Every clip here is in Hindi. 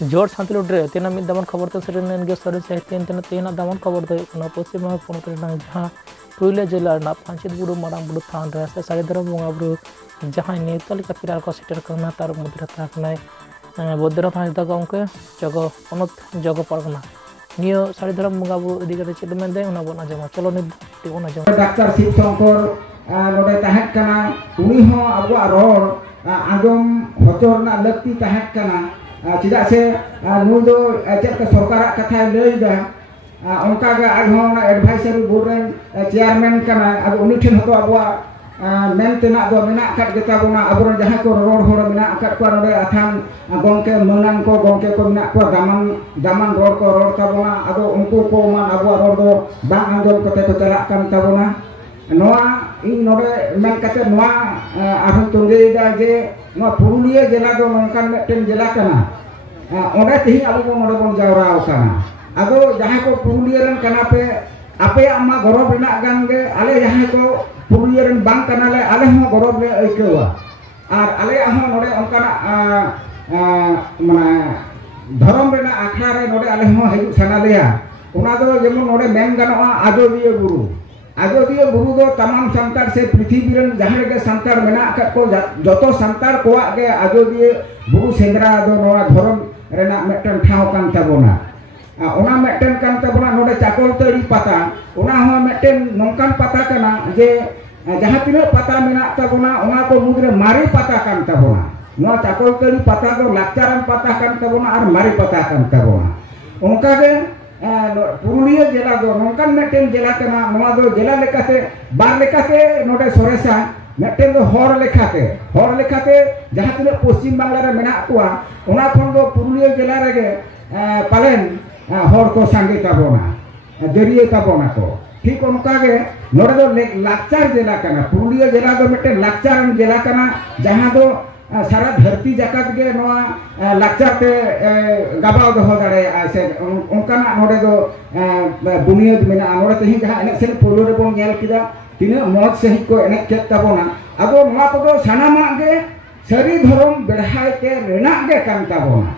जोर शांतिलुड रे तेना मिद दामन खबर ते सरेन गे सरे से तेना दामन खबर दो पश्चिम बंगाल पोनत जहाँ पुरुलिया जिला पांचित बुरु मारांग बुरु थान रे से साड़ीधरम बंगा बुरु जहाँ नेता लेका पिरा को सेटर करना तार मुद्रा ताकनाय बद्रनाथ हांसदा गौमके जगो पनत जगो परगना नियो साड़ीधरम बंगा बुरु इदी कते चेद मेनदे उना बन आजमा चलो नि बन आजमा डाक्टर शिव शंकर नोडे तहत कना उनी हो अबुआ रोड आगम हचोरना लक्ति तहत कना चिदा से नु दो चेक सरकार कथा लैदा उनका गे आगम एडवाइजरी बोर्ड रेन चेयरमैन कना अब उनी ठेन हतो अबुआ मेन तेना दो मेना अकट गेता बोना अबरो जहां को रोड होड़ मेना अकट को नोडे अथान गोंके मंगान को गोंके को मेना को दामन रोड को रोड ताबोना अदो उनको को मान अबुआ रोड दो बांग आंजल कते को चला कान ताबोना नोआ इन नोडे मेन कते नोआ आरो तुंगेदा जे नोआ पुरुलिया जिला दो नोंकान मेटेन जिला कना ओडे तिहि अबो नोडे बोन जावराव काना अदो जहां को पुरुलिया रन कना पे आपे अम्मा गौरव रेना गांगे आले जहां को पुरुलिया रन बांग कना ले आले हो गौरव ले आइकवा आर आले हो नोडे ओनकाना माने धर्म रेना आखड़ा रे नोडे आले हो हिजु सना लेया ओना दो जेमन नोडे मेन गानोआ आजोदिया बुरु दो तमाम संतार से पृथ्वी रन जहां के संतार मेना अकट को जतो संतार कोआ के आजोदिया बुरु सेंद्रा दो नोआ धर्म रेना मेटन ठाव कान ताबोना ओना मेटन कान ताबोना नोडे चाकोलतड़ी पाता ओना हो मेटन नोंकान पाता कना जे जहां तिना पाता मेना ताबोना ओना को मुद्रे मारी पाता कान ताबोना नोआ चाकोलतड़ी पाता दो लाचारन पाता कान ताबोना और मारी पाता कान ताबोना उनका के पुरुलिया जिला दो नोंकान मेटेन जिला कना नोआ दो जिला लेकाते बार लेकाते नोडे सोरेसा मेटेन दो हर लेखाते जहां तिना पश्चिम बांग्ला रे मेना कुआ ओना खन दो पुरुलिया जिला रे पालेन हर को सांगे ताबोना दरिये ताबोना को ठीक उनका गे नोडे दो लाचार जिला कना पुरुलिया जिला दो मेटेन लाचार जिला कना जहां दो सारा धरती जगत के नोआ लाचार ते गाबाव दो दाड़े से उनकाना नोडे दो बुनियाद मेना नोडे तेहि जहां एने सेन पोलो रे बोन गेल किदा तिना मौत सही को एने केत ताबोना अबो नोआ को दो सानामा गे सरी धर्म बेढ़ाय के रेना गे कान ताबोना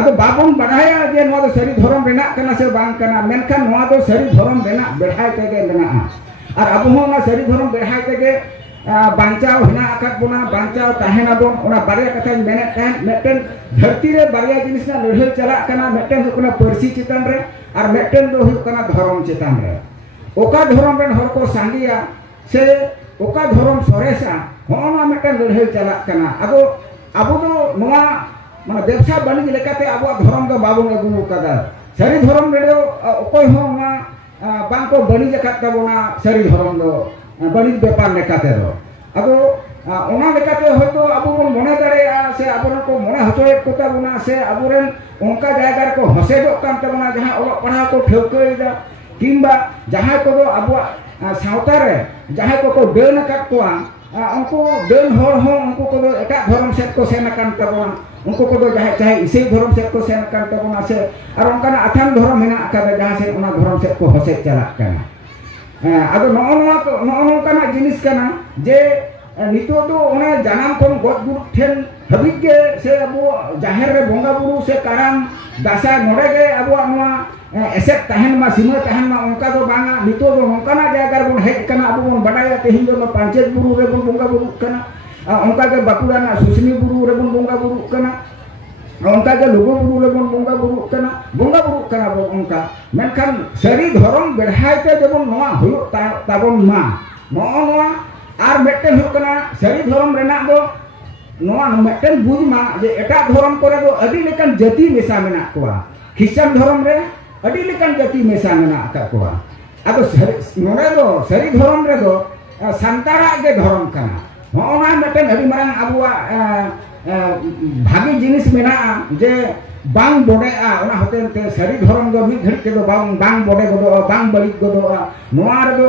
अब बाबन बढ़ाया जे नोआ दो सरी धर्म रेना कना से बांग कना मेनखान नोआ दो सरी धर्म रेना बेढ़ाय के गे मेना और अब हो ना सरी धर्म बेढ़ाय के गे बांचाव हिना अकट बोना बांचाव ताहेना बोन ओना बारिया कथा मेने तहन मेटेन धरती रे बारिया जिनिस ना लड़है चला कना मेटेन हुकना परसी चितान रे और मेटेन दो हुकना धर्म चितान रे ओका धर्म रेन हर को सांगिया से ओका धर्म सरेसा होना मेटेन लड़है चला कना अबो दो नोआ माने व्यवसाय बाणिज्य लेकाते अबो धर्म दो बाबुन अगु कदा सरी धर्म रे ओकोय हो ना बांग को बाणिज्य काट ताबोना सरी धर्म दो बाणिज्य व्यापार लेकाते दो अदो ओना लेकाते होतो अबो बन मने दाड़ेया से अबो को मने हचोय कोता बोना से अबो रेन उनका जायगा को हसेदो कान ताबोना जहां ओलो पढ़ा को ठेवकैदा किंबा जहां को दो अबो सावता रे जहां को डेन काट कोआ उनको डेन हर हो उनको को दो एटा धर्म सेट को सेना कान ताबोना उनको को दो जहां चाहे इसे धर्म सेट को सेना कान ताबोना से और उनका अथान धर्म मेना का जहां से ओना धर्म सेट को हसे चला काना अब नोका जिनिस कना जे नितो तो ओने जानाम कोन गज गुरु ठेन हबिज के से अब जाहेर रे बोंगा बुरु से काराम दासा नोडे गे अब नोआ एसेट तहन मा सीमा तहन मा उनका दो बांगा नितो दो नोकाना जायगा रे बोन हेज कना अब बोन बडाया तेहिन दो पांचेत बुरु रे बोन बोंगा बुरु कना उनका के बाकुड़ा ना सुसनी बुरु रे बोन बोंगा बुरु कना उनका के लुगु बुरु रे बोन बोंगा बुरु कना बोन उनका मेनखान सरी धर्म बेढ़ाय ते जेबोन नोआ हुयु ताबोन मा नोआ आर मेटेन हुकना सरी धर्म रेना दो नोआ मेटेन बुझ मा जे एटा धर्म करे दो अडी लेकन जाति मेसा मेना कोआ ख्रिश्चन धर्म रे अडी लेकन जाति मेसा मेना का कोआ अब नोडे दो सरी धर्म रे दो संतारा के धर्म कना नोना मेटेन अडी मारंग अबुआ भागी जिनिस मेना जे बांग बोडेआ ओना होतेन ते सरी धर्म दो मिद घड़ी के दो बांग बोडे गदो बांग बळि गदो नोआ रे दो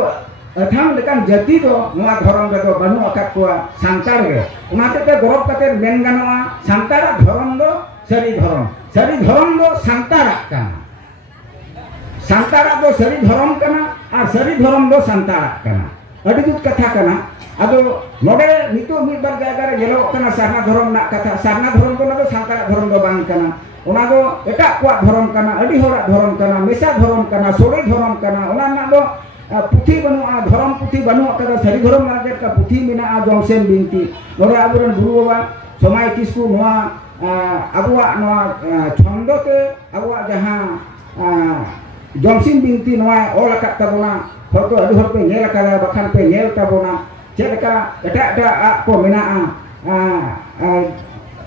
अथाम लेकान जाति दो नोआ धर्म रे दो बानु अकट कोआ संतार रे ओनाते ते गरब कते मेन गानोआ संतारा धर्म दो सरी धर्म दो संतारा काना संतारा दो सरी धर्म कना और सरी धर्म दो संतारा कना अडी जुत कथा कना ado node nitu mid bar jaga re nyelok kana sarna dhorom nak kata sarna dhorom do na do santara dhorom do bang kana ona do etak kuat dhorom kana adi horak dhorom kana mesa dhorom kana sore dhorom kana ona nak do puthi banua dhorom puthi banua kada sari dhorom market ka puthi mina jongsen binti node aburan guru baba somai kisku noa abuak noa chondo te abuak jaha jongsin binti noa ol akat tabona foto adi hor pe nyel kala bakhan pe nyel tabona cedeka etak ko mena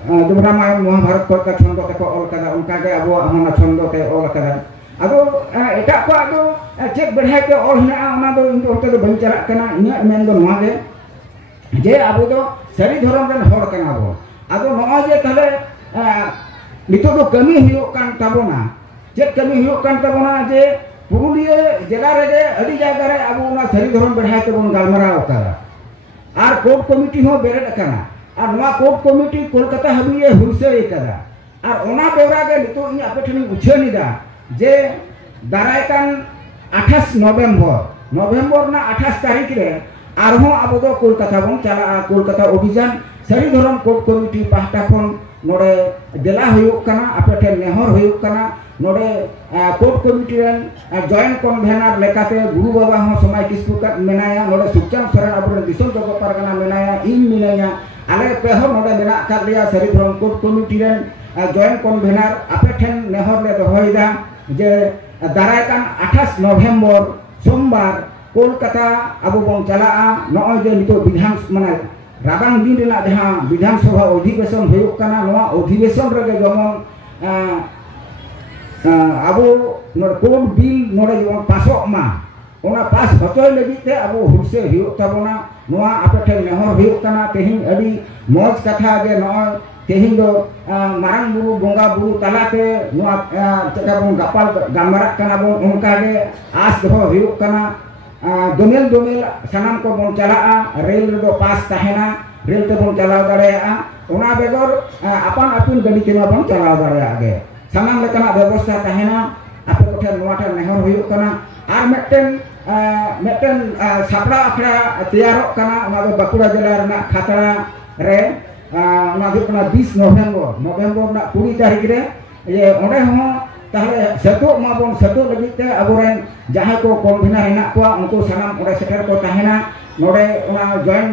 Jumrama Mahabharat ko ka chondo te ko ol kada unka ge abuak hona chondo te ol kada ado etak ko ado cek berhai ke ol hina ona do indo hote do bani chalak kana inya men do noa ge je abu do sari dhorom ren hor kana abo ado noa je tale nitu do kami huyuk kan tabona cek kami huyuk kan tabona je Purulia jela rege adi jaga re abu ona sari dhorom berhai te bon galmarao kada ar court committee हो बेरेट kana ar noa court committee Kolkata habiye hulse kada ar ona beura ge nitu ini ape thini uchhani da je daraikan 28 November na 28 tarikh re arho abu do Kolkata bon chala Kolkata अभियान sari dhorom court committee pahta khon node jela huyuk kana ape then nehor huyuk kana node court committee ren joint convener lekate guru baba ho somai kisku kat menaya node sukchan saran abure dison jogo pargana menaya in minaya ale peho node mena kat liya sari dhorom court committee ren joint convener ape then nehor le dohoida je daraikan 28 November sombar kolkata abu bong chalaa noy je nitu bidhan mane rabang din rena jaha bidhan sabha odhibeson huyuk kana noa odhibeson rege jemon abu court bill नोडे जमन पासोक मा ओना पास हचोय लगित ते अबो हुरसे हुयुक ताबोना नोआ आपे ठेन नेहर हुयुक काना तेहिन अडी मौज कथा जे नोय तेहिन दो मारंग बुरु बोंगा बुरु तालाते नोआ चका बोन गापाल गामराक काना बोन उनका गे आस दो हुयुक काना दोमेल सनाम को बोन चलाआ रेल दो पास ताहेना रेल ते बोन चलाव दाड़ेया ओना बेगर अपन अपन गडी तेमा बोन चलाव दाड़ेया गे सामान लेकाना व्यवस्था ताहेना ape koten noa ten nehor huyuk kana ar meten sapra akhra teyarok kana ona do Bakura jela rena Khatara re ona do kana 20 November na 20 tarikh re ye onde ho tahle setu mabon setu lagi te aburen jaha ko convener henak ko unku sanam onde seter ko tahena node ona join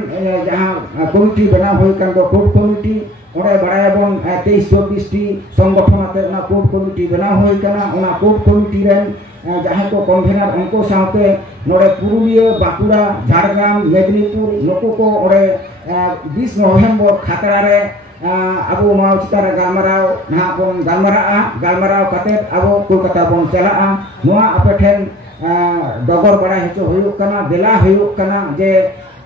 jaha committee bana hoy kan do court committee onde baraya bon 23-24 ti সংগঠন ate ona court committee bana hoy kana ona court committee ren jaha ko convener unku saute node Purulia Bakura Jhargram Medinipur nuku ko onde 20 November Khatara re abu mau citara galmarao nah bon galmarao kate abu Kolkata bon chalaa noa ape then dogor bara hecho huyuk kana dela huyuk kana je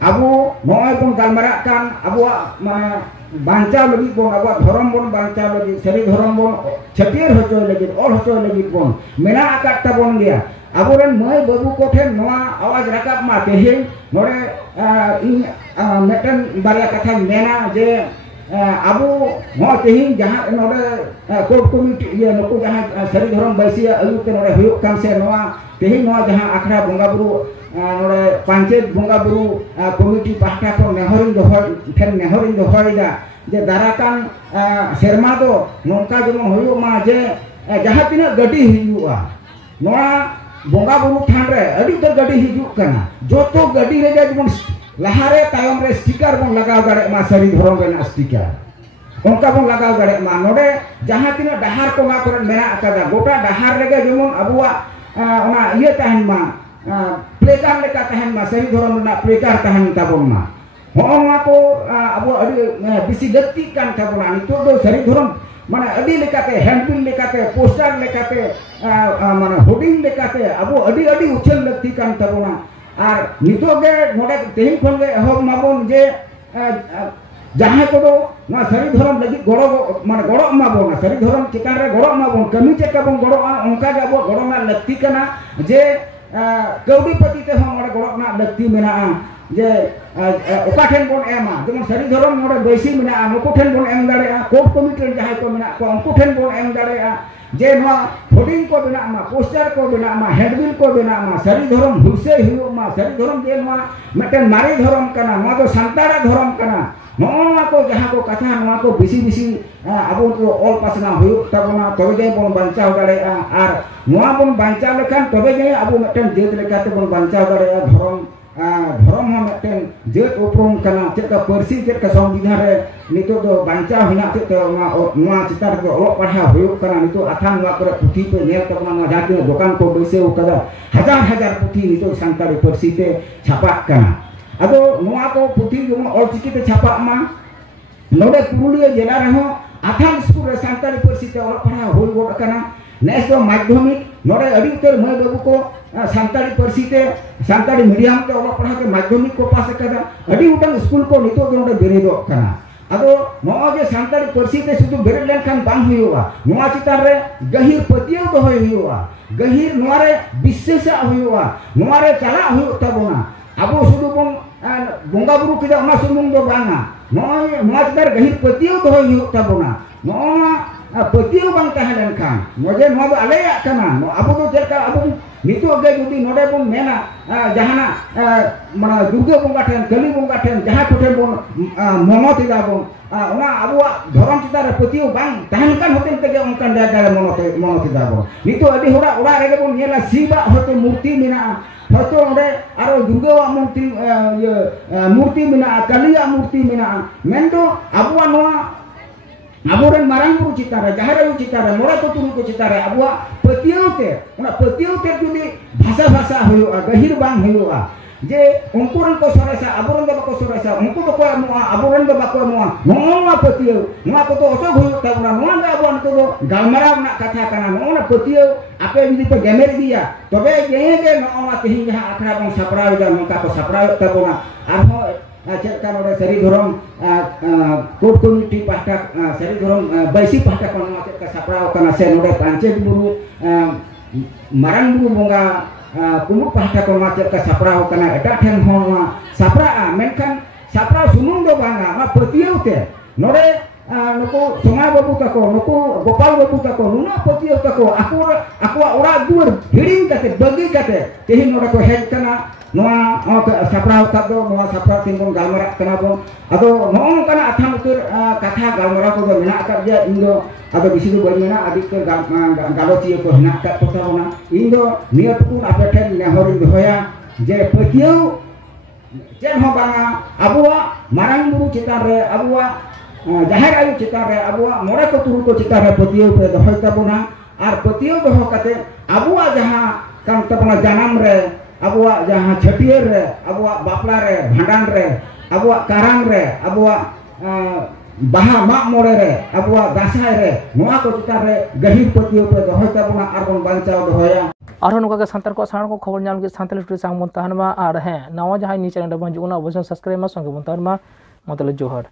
abu noy bon galmarak kan abu mane bancao lagi bon abu dhorom bon bancao lagi sari dhorom bon chatier hocho lagi ol hocho lagi bon mena akat ta bon dia aburen mai babu ko then noa awaj rakap ma tehin nore in meten barya katha mena je abu mo tehin jaha node court committee ye nuku jaha sari dhorom baisia ayu te node huyuk kan se noa tehin noa jaha akhra bonga buru node panchayat bonga buru committee pahta ko nehorin dohoida je darakan serma do nongka jemon huyuk ma je jaha tina gadi hiyu'a noa bonga buru than re adi ter gadi hijuk kana joto gadi re jemon lahare tayom re stiker bon lagaw dare ma sari dhorom rena stiker onka bon lagaw dare ma node jaha tina dahar ko ma koren mena akada gota dahar rege jemon abuwa ona iye tahen ma playcar leka tahen ma sari dhorom rena playcar tahen tabon ma hoonga ko abu adi bisi dekti kan tabona itu do sari dhorom mane adi lekate handbill lekate poster lekate mane hoarding lekate abu adi uchel lekti kan tabona ar nitoge node tehin khon ge ehom mabon je jaha ko do na sari dhorom lagi goro mane goro mabon sari dhorom chikan re goro mabon kami cheka bon goro onka ge abu goro na lekti kana je kaudi pati te hom ore goro na lekti mena je oka then bon ema jemon sari dhorom node baisi mena nuku then bon em dare court committee jaha ko mena ko unku then bon em dare je noa hoarding को बना मा पोस्टर को बना मा हेडबिल को बना मा सारी धर्म हुसे हुयो मा सारी धर्म जे मा मिटन मारे धर्म कना मा दो सांतारा धर्म कना नोआ को जहां को कथा नोआ को बिसी बिसी अब तो ऑल पासना हुयो तबना तबे जे बन बांचाव दाड़े आर नोआ बन बांचाव लेखान तबे जे अब मिटन जेत लेखाते बन बांचाव दाड़े धर्म धर्म हो मिटन जेत उपरम कना चेका परसी चेका संविधान रे नितो दो बांचाव हिना चेक नोआ चितार को ऑल पढ़ा हुयो कना नितो आथान नोआ करे पुथी पे नेल तबना जाके दुकान को बैसे कदा हजार हजार पुथी नितो सांतारी परसी ते छापा कना अदो नोआ को पुथी जो ऑलचिकी ते छापा मा नोडे पुरुलिया जिला रहो आथान स्कूल रे सांतारी परसी ते ऑल पढ़ा हुई गोड कना नेस दो माध्यमिक नोडे अडी उतर मय बाबू को सांतारी परसी ते सांतारी मीडियम ते ऑल पढ़ा के माध्यमिक को पास कदा अडी उटन स्कूल को नितो नोडे बेरेदो कना अदो नोआ जे सांतारी परसी ते सुदु बेरेद लेन खान बांग हुयोआ नोआ चितार रे गहिर पतियो दो हुयोआ गहिर नोआ रे विश्वास हुयोआ नोआ रे चला हुयो तबोना अब सुदु बन बोंगा बुरु किदा ओना सुमुंग दो बांगा नोय नोआ चितार गहिर पतियो दो हुयो तबोना नोआ पतियो बांग तहलन खान मोजे नोआ दो आलेया कना अब दो जेका अब नितो गे जुदी नोडे बन मेना जहाना माने दुर्गा बोंगा ठेन कली बोंगा ठेन जहां ठेन बन मनो तिदा बन ओना अबुआ धरम चितार रे पतियो बांग तहन कान होतेन तेगे ओनकान जागा रे मनो तिदा बन नितो अडी होड़ा ओड़ा रेगे बन नेला शिवा होते मूर्ति मेना होतो ओडे आरो दुर्गा मूर्ति मूर्ति मेना कलिया मूर्ति मेना मेंदो अबुआ नोआ अबोरन मारांग बुरु चितारे जहारायु चितारे मोरा को तुरु को चितारे अबुआ पतियोते ओना पतियोते जुदी भाषा भाषा हुयोआ गहिर बांग हुयोआ जे उनकुरन को सरेसा अबोरन दो को सरेसा उनको तो को मोआ अबोरन दो बाको मोआ नोआ पतियो नोआ को तो ओसो हुयो तबना नोआ दा अबोन को गालमारा ना कथा कना नोना पतियो आपे जुदी पे गेमेर दिया तबे जे नोआ तिहिं जहां आखरा बन सपराव दा नोका को सपराव तबना आरो चेका नोडे सरी धरम कोर्ट कमिटी पाहटा सरी धरम बैसी पाहटा कोन चेका सपराव कना से नोडे पंचायत बुरु मारांग बुरु बोंगा कुमुक पाहटा कोन चेका सपराव कना एटा ठेन हो सपरा मेनखान सपराव सुमुंग दो बांगा मा पतियोते नोडे नुको सोमा बाबू तको नुको गोपाल बाबू तको नुना पतियो तको आको ओरा दुर हिडिंग कते बगी कते तेहि नोडे को हेज कना नोआ सपराव तदो नोआ सपराव तिंगन गालमरा कना बो अदो नोन कना अथान उतर कथा गालमरा को मेना का जे इंदो अदो बिसी दो बमेना अधिक गालोचिए को हिना का तोता बना इंदो नियतकुन आपेठेन नेहरिन दोया जे पतियो चेन हो बांगा अबुआ मारांग बुरु चितार रे अबुआ जहार आयु चितार रे अबुआ मोरे को तुरु को चितार रे पतियो पे दोहय तबना आर पतियो दोह कते अबुआ जहां काम तबना जानम रे अबुआ जहां छटियर रे अबुआ बापला रे भांडान रे अबुआ कारांग रे अबुआ बाहा माग मोड़े रे अबुआ दासाय रे नोआ को चितार रे गहिर पतियो पे दोहय तबना आर बन बांचाव दोहया आरो नुका के सांतार को साण को खबर नाम के सांताल टू सांग बन तहनमा आर है नवा जहां नी चैनल बन जुना अवश्य सब्सक्राइब मा संगे बन तहनमा मतलब जोहर।